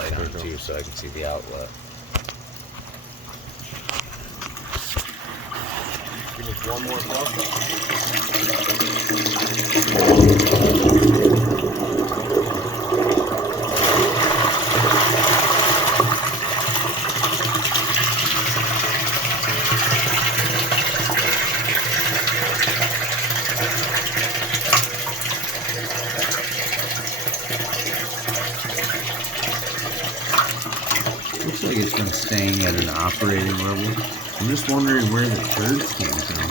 light on too, so I can see the outlet. Give us one more puff. Looks like it's been staying at an operating level. I'm just wondering where the turds came from.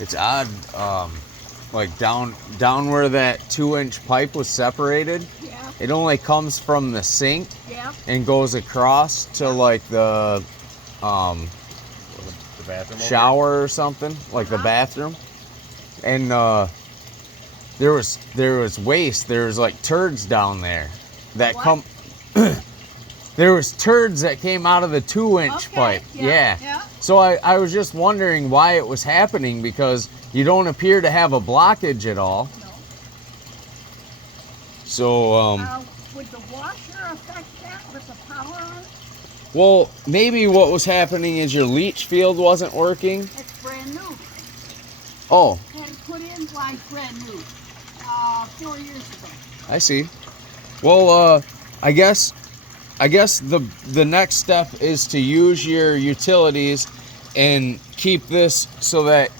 It's odd, like down where that 2-inch pipe was separated. Yeah. It only comes from the sink Yeah. and goes across to like the bathroom shower or something, like the bathroom. And there was waste. There was like turds down there that What? come. There was turds that came out of the 2-inch Okay, pipe. yeah, Yeah. yeah. So I was just wondering why it was happening, because you don't appear to have a blockage at all. No. So Would the washer affect that with the power on it? well, maybe what was happening is your leach field wasn't working. It's brand new. Oh, Had it put in like brand new. 4 years ago. I see. Well, I guess the next step is to use your utilities and keep this so that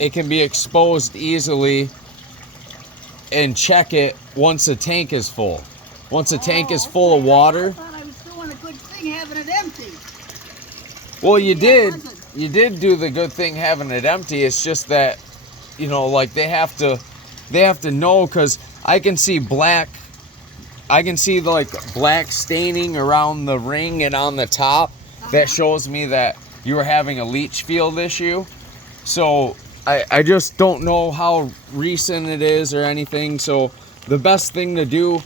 it can be exposed easily, and check it once the tank is full. Once the tank is full of water. I thought I was doing a good thing having it empty. Well, you Maybe I did. wasn't. You did do the good thing having it empty. It's just that, like they have to know, because I can see black. I can see like black staining around the ring and on the top. That shows me that you were having a leach field issue. So I just don't know how recent it is or anything. So the best thing to do,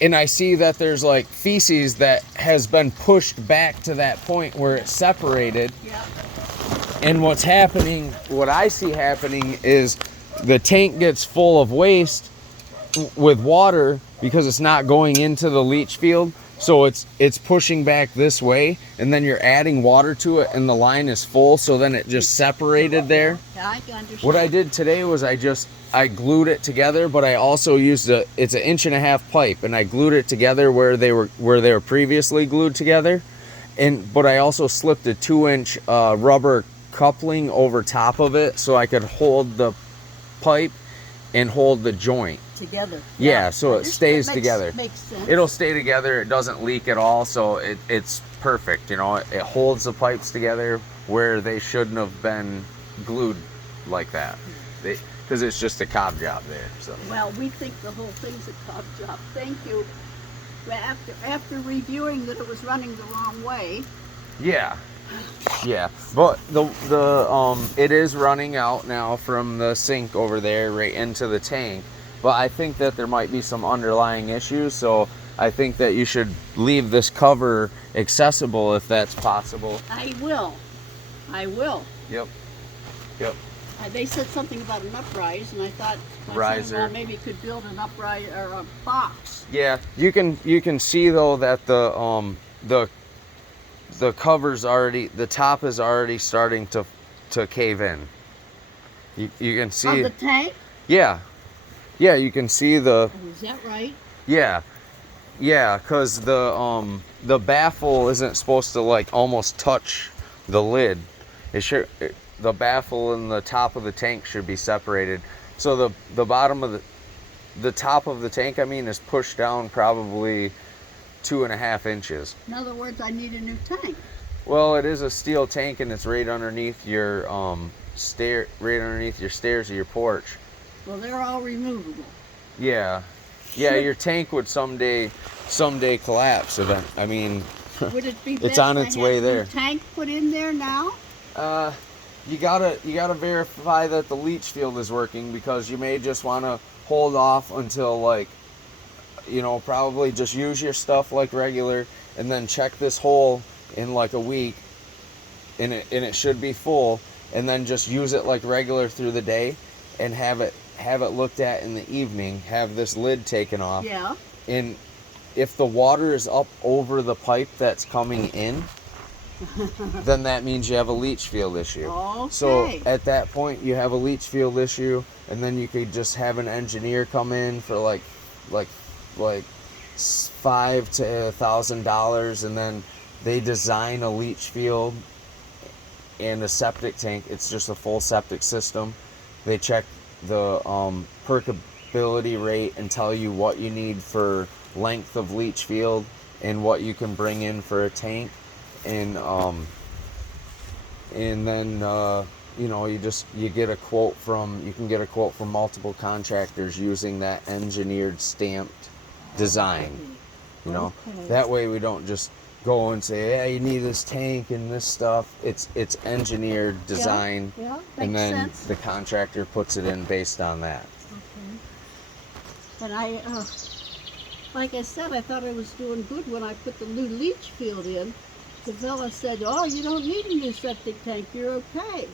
and I see that there's like feces that has been pushed back to that point where it's separated. Yeah. And what I see happening is the tank gets full of waste with water because it's not going into the leach field. So it's pushing back this way, and then you're adding water to it, and the line is full, so then it just separated there. Yeah, I can understand. What I did today was I glued it together, but I also used it's an 1.5-inch pipe, and I glued it together where they were previously glued together. But I also slipped a 2-inch rubber coupling over top of it so I could hold the pipe and hold the joint together. Yeah, so it stays together. Makes sense. It'll stay together. It doesn't leak at all, so it's perfect. It holds the pipes together where they shouldn't have been glued like that, because it's just a cob job there. So Well, we think the whole thing's a cob job. Thank you. But after reviewing that it was running the wrong way. yeah, but the it is running out now from the sink over there right into the tank. But I think that there might be some underlying issues, so I think that you should leave this cover accessible if that's possible. I will. Yep. They said something about an uprise, and I thought, Riser. well, maybe you could build an uprise or a box. Yeah, you can see though that the cover's already, the top is already starting to cave in. You can see. Of the tank? Yeah, you can see the. Oh, is that right? Yeah, because the baffle isn't supposed to like almost touch the lid. The baffle and the top of the tank should be separated. So the bottom of the top of the tank, is pushed down probably 2.5 inches. In other words, I need a new tank. Well, it is a steel tank, and it's right underneath your stairs of your porch. Well, they're all removable. Yeah, your tank would someday collapse. Would it be It's best on its to way have there. a tank put in there now? You gotta verify that the leach field is working, because you may just want to hold off until probably just use your stuff like regular, and then check this hole in like a week, and it should be full, and then just use it like regular through the day, and have have it looked at in the evening, have this lid taken off, Yeah. and if the water is up over the pipe that's coming in, then that means you have a leach field issue. Okay. So at that point, you have a leach field issue, and then you could just have an engineer come in for like $500 to $1,000, and then they design a leach field and a septic tank. It's just a full septic system. They check the percolability rate and tell you what you need for length of leach field and what you can bring in for a tank, and then you know, you get a quote from multiple contractors using that engineered stamped design. You know, Okay. that way we don't just go and say, yeah, you need this tank and this stuff. It's engineered design, Yeah, and makes then sense. the contractor puts it in based on that. Okay. And I, like I said, I thought I was doing good when I put the new leach field in. The fella said, oh, you don't need a new septic tank, you're okay.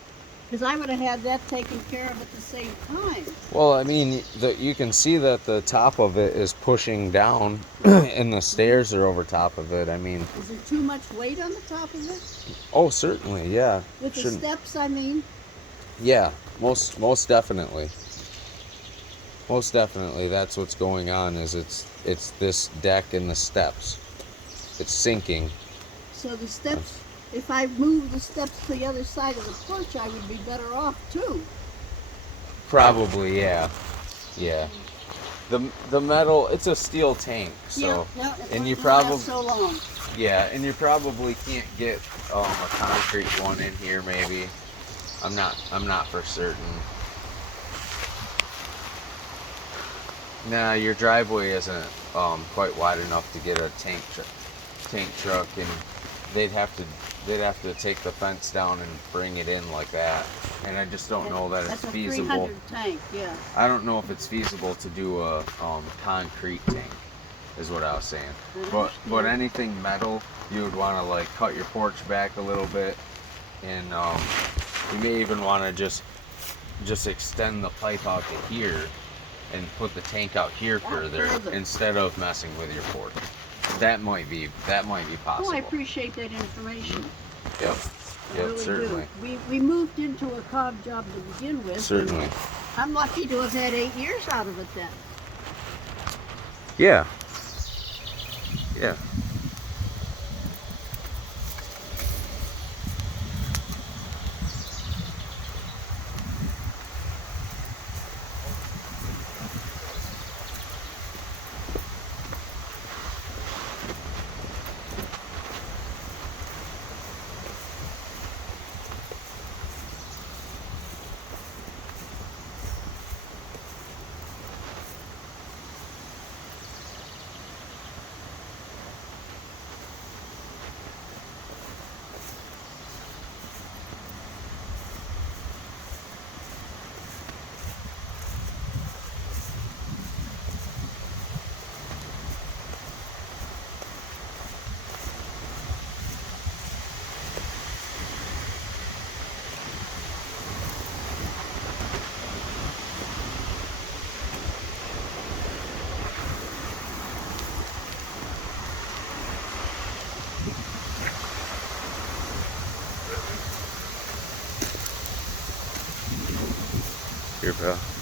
Because I would have had that taken care of at the same time. Well, I mean, you can see that the top of it is pushing down, and the stairs are over top of it. I mean, Is there too much weight on the top of it? oh, certainly, yeah. With the Shouldn't- steps, I mean? Yeah, most definitely. Most definitely, that's what's going on. Is it's this deck and the steps. It's sinking. So the steps, if I moved the steps to the other side of the porch, I would be better off too. Probably, yeah, yeah. The metal, it's a steel tank, so yeah, and you won't probably last so long. yeah, and you probably can't get a concrete one in here. Maybe I'm not for certain. Nah, your driveway isn't quite wide enough to get a tank truck, and they'd have to take the fence down and bring it in like that. And I just don't know that it's That's a feasible. 300 tank, yeah. I don't know if it's feasible to do a concrete tank, is what I was saying. But anything metal, you would want to like cut your porch back a little bit, and you may even want to just extend the pipe out to here and put the tank out here further instead of messing with your porch. That might be possible. Oh, I appreciate that information. Yep. I Yep, really certainly. do. We moved into a cob job to begin with. Certainly. and I'm lucky to have had 8 years out of it then. Yeah. Yeah. Here, pal.